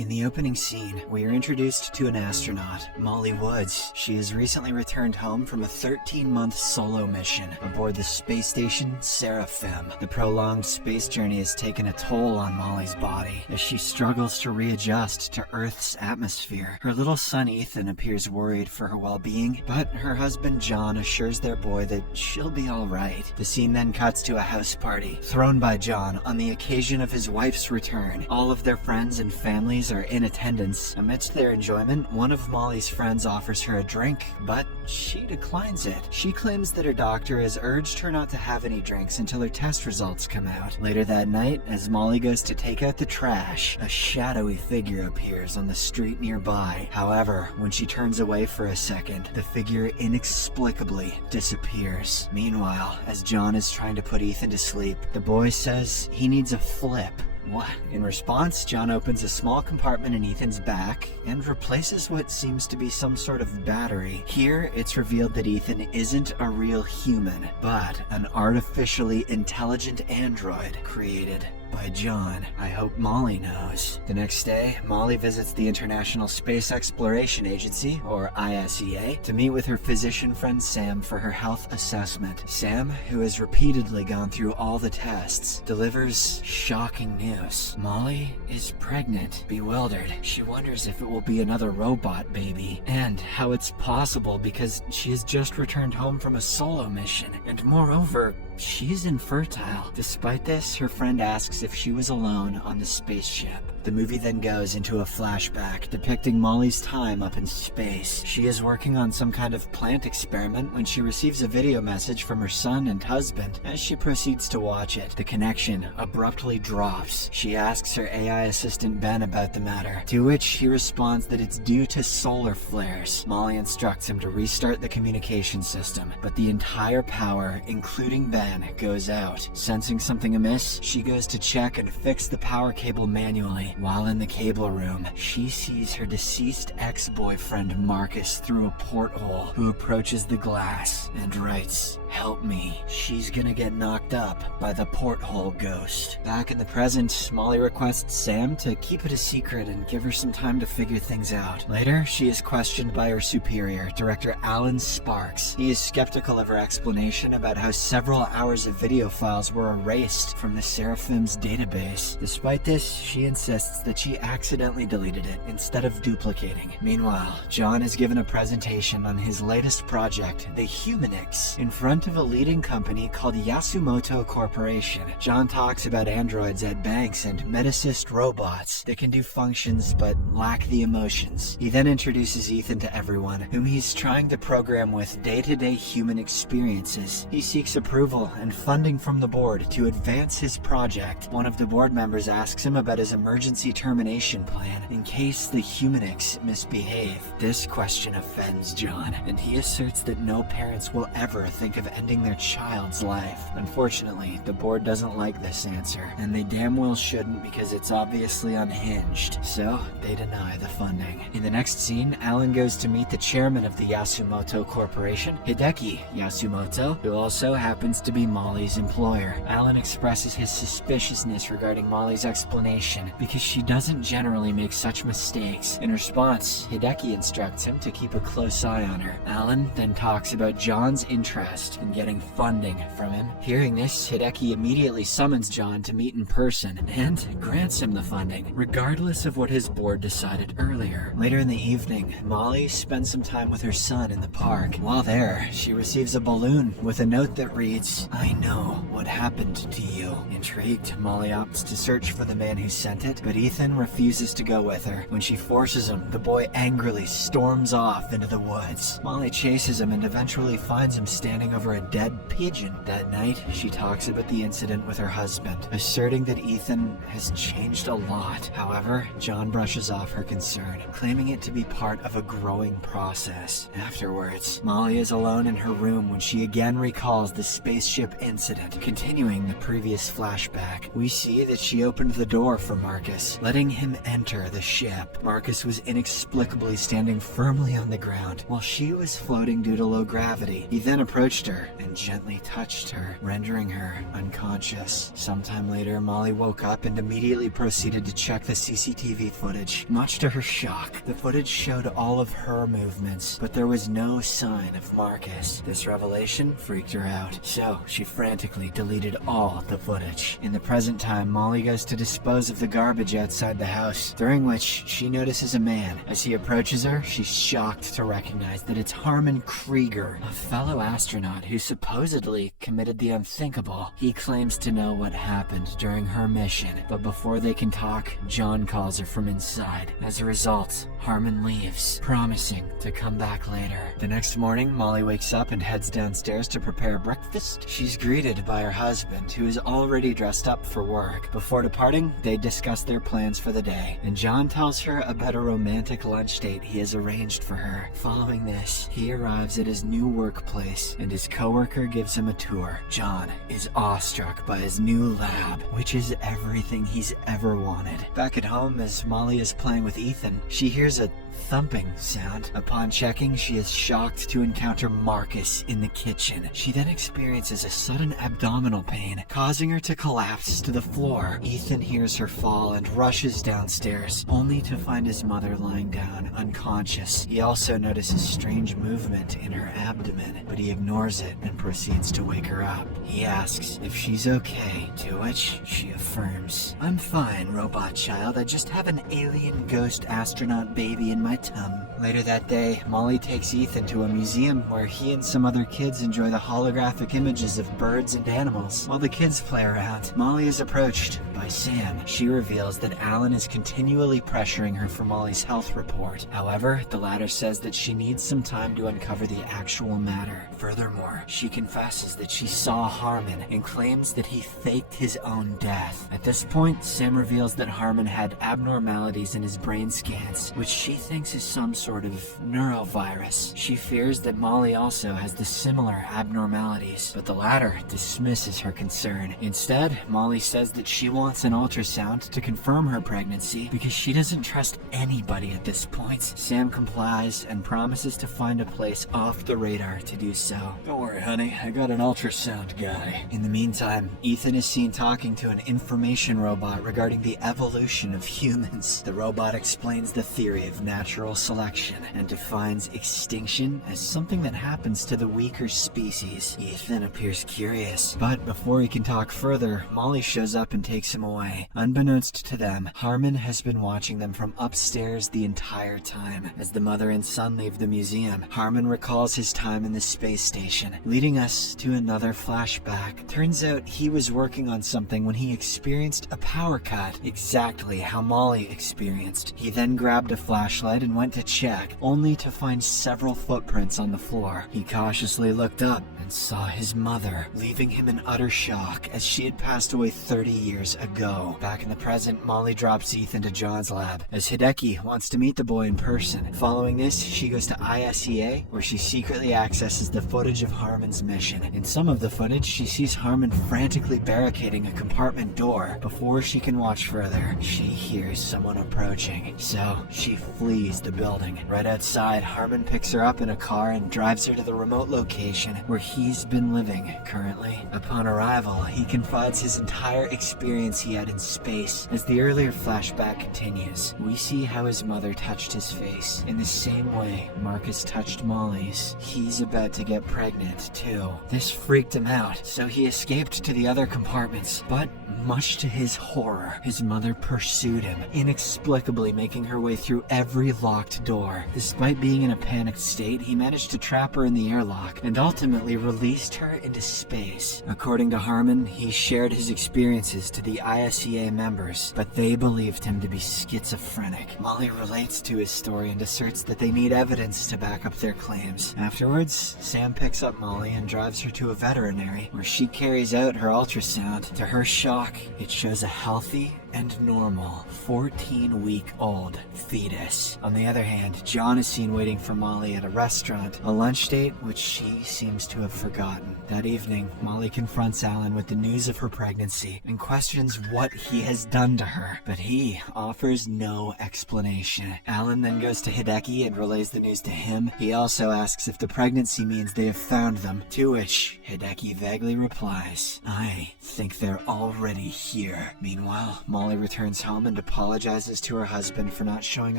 In the opening scene, we are introduced to an astronaut, Molly Woods. She has recently returned home from a 13-month solo mission aboard the space station Cinephile. The prolonged space journey has taken a toll on Molly's body as she struggles to readjust to Earth's atmosphere. Her little son Ethan appears worried for her well-being, but her husband John assures their boy that she'll be alright. The scene then cuts to a house party thrown by John on the occasion of his wife's return. All of their friends and families are in attendance. Amidst their enjoyment, one of Molly's friends offers her a drink, but she declines it. She claims that her doctor has urged her not to have any drinks until her test results come out. Later that night, as Molly goes to take out the trash, a shadowy figure appears on the street nearby. However, when she turns away for a second, the figure inexplicably disappears. Meanwhile, as John is trying to put Ethan to sleep, the boy says he needs a flip. What? In response, John opens a small compartment in Ethan's back and replaces what seems to be some sort of battery. Here, it's revealed that Ethan isn't a real human, but an artificially intelligent android created by John. I hope Molly knows. The next day, Molly visits the International Space Exploration Agency, or ISEA, to meet with her physician friend Sam for her health assessment. Sam, who has repeatedly gone through all the tests, delivers shocking news. Molly is pregnant. Bewildered, she wonders if it will be another robot baby, and how it's possible because she has just returned home from a solo mission, and moreover, she's infertile. Despite this, her friend asks if she was alone on the spaceship. The movie then goes into a flashback depicting Molly's time up in space. She is working on some kind of plant experiment when she receives a video message from her son and husband. As she proceeds to watch it, the connection abruptly drops. She asks her AI assistant Ben about the matter, to which he responds that it's due to solar flares. Molly instructs him to restart the communication system, but the entire power, including Ben, goes out. Sensing something amiss, she goes to check and fix the power cable manually. While in the cable room, she sees her deceased ex-boyfriend Marcus through a porthole, who approaches the glass and writes, "Help me. She's gonna get knocked up by the porthole ghost." Back in the present, Molly requests Sam to keep it a secret and give her some time to figure things out. Later, she is questioned by her superior, Director Alan Sparks. He is skeptical of her explanation about how several hours of video files were erased from the Seraphime's database. Despite this, she insists that she accidentally deleted it instead of duplicating. Meanwhile, John is given a presentation on his latest project, the Humanix, in front of a leading company called Yasumoto Corporation. John talks about androids at banks and Medicist robots that can do functions but lack the emotions. He then introduces Ethan to everyone, whom he's trying to program with day-to-day human experiences. He seeks approval and funding from the board to advance his project. One of the board members asks him about his emergency termination plan in case the Humanix misbehave. This question offends John, and he asserts that no parents will ever think of ending their child's life. Unfortunately, the board doesn't like this answer, and they damn well shouldn't because it's obviously unhinged, so they deny the funding. In the next scene, Alan goes to meet the chairman of the Yasumoto Corporation, Hideki Yasumoto, who also happens to be Molly's employer. Alan expresses his suspiciousness regarding Molly's explanation because she doesn't generally make such mistakes. In response, Hideki instructs him to keep a close eye on her. Alan then talks about John's interest in getting funding from him. Hearing this, Hideki immediately summons John to meet in person and grants him the funding, regardless of what his board decided earlier. Later in the evening, Molly spends some time with her son in the park. While there, she receives a balloon with a note that reads, "I know what happened to you." Intrigued, Molly opts to search for the man who sent it, but Ethan refuses to go with her. When she forces him, the boy angrily storms off into the woods. Molly chases him and eventually finds him standing over a dead pigeon. That night, she talks about the incident with her husband, asserting that Ethan has changed a lot. However, John brushes off her concern, claiming it to be part of a growing process. Afterwards, Molly is alone in her room when she again recalls the spaceship incident. Continuing the previous flashback, we see that she opened the door for Marcus, letting him enter the ship. Marcus was inexplicably standing firmly on the ground, while she was floating due to low gravity. He then approached her her and gently touched her, rendering her unconscious. Sometime later, Molly woke up and immediately proceeded to check the CCTV footage. Much to her shock, the footage showed all of her movements, but there was no sign of Marcus. This revelation freaked her out, so she frantically deleted all the footage. In the present time, Molly goes to dispose of the garbage outside the house, during which she notices a man. As he approaches her, she's shocked to recognize that it's Harmon Krieger, a fellow astronaut who supposedly committed the unthinkable. He claims to know what happened during her mission, but before they can talk, John calls her from inside. As a result, Harmon leaves, promising to come back later. The next morning, Molly wakes up and heads downstairs to prepare breakfast. She's greeted by her husband, who is already dressed up for work. Before departing, they discuss their plans for the day, and John tells her about a romantic lunch date he has arranged for her. Following this, he arrives at his new workplace, and his coworker gives him a tour. John is awestruck by his new lab, which is everything he's ever wanted. Back at home, as Molly is playing with Ethan, she hears a thumping sound. Upon checking, she is shocked to encounter Marcus in the kitchen. She then experiences a sudden abdominal pain, causing her to collapse to the floor. Ethan hears her fall and rushes downstairs, only to find his mother lying down, unconscious. He also notices strange movement in her abdomen, but he ignores it and proceeds to wake her up. He asks if she's okay, to which she affirms, "I'm fine, robot child. I just have an alien ghost astronaut baby in my tum." Later that day, Molly takes Ethan to a museum where he and some other kids enjoy the holographic images of birds and animals. While the kids play around, Molly is approached by Sam. She reveals that Alan is continually pressuring her for Molly's health report. However, the latter says that she needs some time to uncover the actual matter. Furthermore, she confesses that she saw Harmon and claims that he faked his own death. At this point, Sam reveals that Harmon had abnormalities in his brain scans, which she thinks is some sort of neurovirus. She fears that Molly also has the similar abnormalities, but the latter dismisses her concern. Instead, Molly says that she wants an ultrasound to confirm her pregnancy because she doesn't trust anybody at this point. Sam complies and promises to find a place off the radar to do so. "Don't worry, honey, I got an ultrasound guy." In the meantime, Ethan is seen talking to an information robot regarding the evolution of humans. The robot explains the theory of natural selection and defines extinction as something that happens to the weaker species. Ethan appears curious, but before he can talk further, Molly shows up and takes him away. Unbeknownst to them, Harmon has been watching them from upstairs the entire time. As the mother and son leave the museum, Harmon recalls his time in the space station, leading us to another flashback. Turns out he was working on something when he experienced a power cut, exactly how Molly experienced. He then grabbed a flashlight and went to check, only to find several footprints on the floor. He cautiously looked up and saw his mother, leaving him in utter shock as she had passed away 30 years ago. Back in the present, Molly drops Ethan to John's lab, as Hideki wants to meet the boy in person. Following this, she goes to ISEA, where she secretly accesses the footage of Harmon's mission. In some of the footage, she sees Harmon frantically barricading a compartment door. Before she can watch further, she hears someone approaching, so she flees the building. Right outside, Harmon picks her up in a car and drives her to the remote location where he's been living currently. Upon arrival, he confides his entire experience he had in space. As the earlier flashback continues, we see how his mother touched his face in the same way Marcus touched Molly's. He's about to get pregnant too. This freaked him out, so he escaped to the other compartments, but much to his horror, his mother pursued him, inexplicably making her way through every locked door. Despite being in a panicked state, he managed to trap her in the airlock and ultimately released her into space. According to Harmon, he shared his experiences to the ISEA members, but they believed him to be schizophrenic. Molly relates to his story and asserts that they need evidence to back up their claims. Afterwards, Sam picks up Molly and drives her to a veterinary, where she carries out her ultrasound. To her shock, it shows a healthy and normal 14-week-old fetus. On the other hand, John is seen waiting for Molly at a restaurant, a lunch date which she seems to have forgotten. That evening, Molly confronts Alan with the news of her pregnancy and questions what he has done to her, but he offers no explanation. Alan then goes to Hideki and relays the news to him. He also asks if the pregnancy means they have found them, to which Hideki vaguely replies, "I think they're already here." Meanwhile, Molly returns home and apologizes to her husband for not showing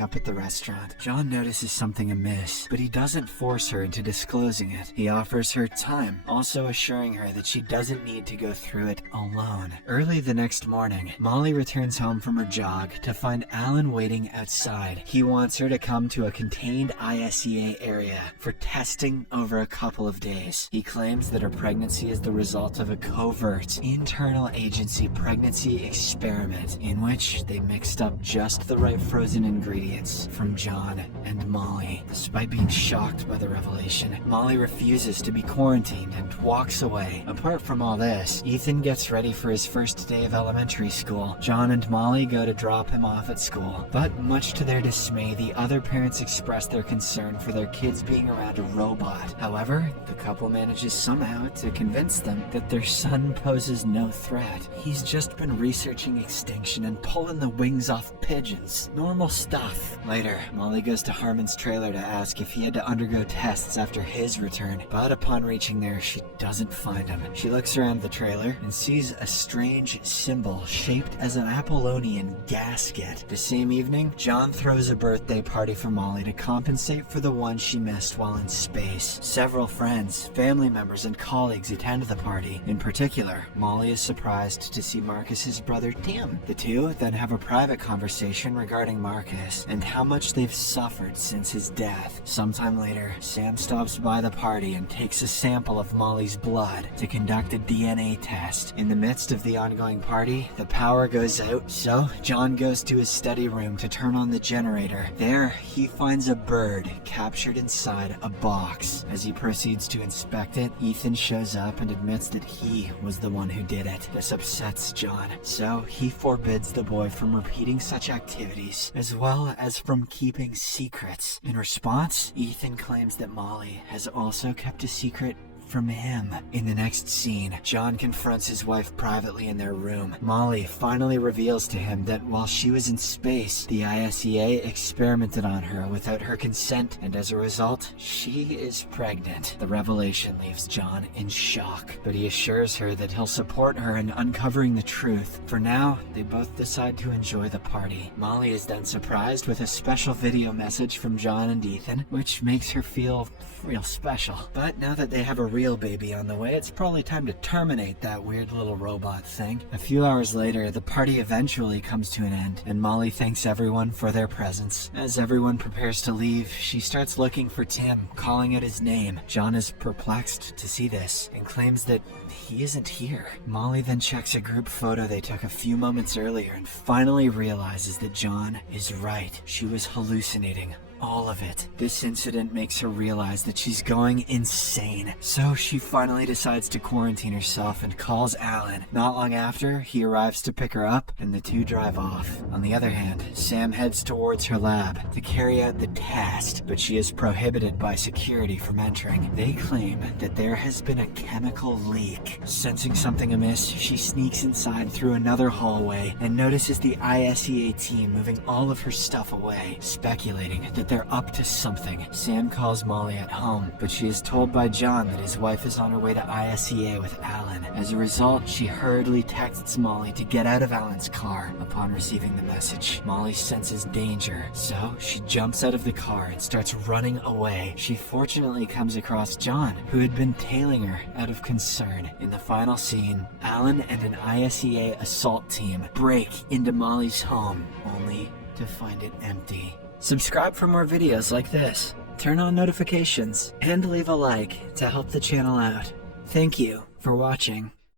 up at the restaurant. John notices something amiss, but he doesn't force her into disclosing it. He offers her time, also assuring her that she doesn't need to go through it alone. Early the next morning, Molly returns home from her jog to find Alan waiting outside. He wants her to come to a contained ISEA area for testing over a couple of days. He claims that her pregnancy is the result of a covert, internal agency pregnancy experiment in which they mixed up just the right frozen ingredients from John and Molly. Despite being shocked by the revelation, Molly refuses to be quarantined and walks away. Apart from all this, Ethan gets ready for his first day of elementary school. John and Molly go to drop him off at school, but much to their dismay, the other parents express their concern for their kids being around a robot. However, the couple manages somehow to convince them that their son poses no threat. He's just been researching extinction and pulling the wings off pigeons. Normal stuff. Later, Molly goes to Harmon's trailer to ask if he had to undergo tests after his return, but upon reaching there, she doesn't find him. She looks around the trailer and sees a strange symbol shaped as an Apollonian gasket. The same evening, John throws a birthday party for Molly to compensate for the one she missed while in space. Several friends, family members, and colleagues attend the party. In particular, Molly is surprised to see Marcus's brother Tim. The two then have a private conversation regarding Marcus and how much they've suffered since his death. Sometime later, Sam stops by the party and takes a sample of Molly's blood to conduct a DNA test. In the midst of the ongoing party, the power goes out, so John goes to his study room to turn on the generator. There, he finds a bird captured inside a box. As he proceeds to inspect it, Ethan shows up and admits that he was the one who did it. This upsets John, so he forbids the boy from repeating such activities, as well as from keeping secrets. In response, Ethan claims that Molly has also kept a secret from him. In the next scene, John confronts his wife privately in their room. Molly finally reveals to him that while she was in space, the ISEA experimented on her without her consent, and as a result, she is pregnant. The revelation leaves John in shock, but he assures her that he'll support her in uncovering the truth. For now, they both decide to enjoy the party. Molly is then surprised with a special video message from John and Ethan, which makes her feel real special. But now that they have a real baby on the way, it's probably time to terminate that weird little robot thing. A few hours later, the party eventually comes to an end, and Molly thanks everyone for their presence. As everyone prepares to leave, she starts looking for Tim, calling out his name. John is perplexed to see this and claims that he isn't here. Molly then checks a group photo they took a few moments earlier and finally realizes that John is right. She was hallucinating all of it. This incident makes her realize that she's going insane. So she finally decides to quarantine herself and calls Alan. Not long after, he arrives to pick her up and the two drive off. On the other hand, Sam heads towards her lab to carry out the test, but she is prohibited by security from entering. They claim that there has been a chemical leak. Sensing something amiss, she sneaks inside through another hallway and notices the ISEA team moving all of her stuff away, speculating that they're up to something. Sam calls Molly at home, but she is told by John that his wife is on her way to ISEA with Alan. As a result, she hurriedly texts Molly to get out of Alan's car. Upon receiving the message, Molly senses danger, so she jumps out of the car and starts running away. She fortunately comes across John, who had been tailing her out of concern. In the final scene, Alan and an ISEA assault team break into Molly's home, only to find it empty. Subscribe for more videos like this, turn on notifications, and leave a like to help the channel out. Thank you for watching.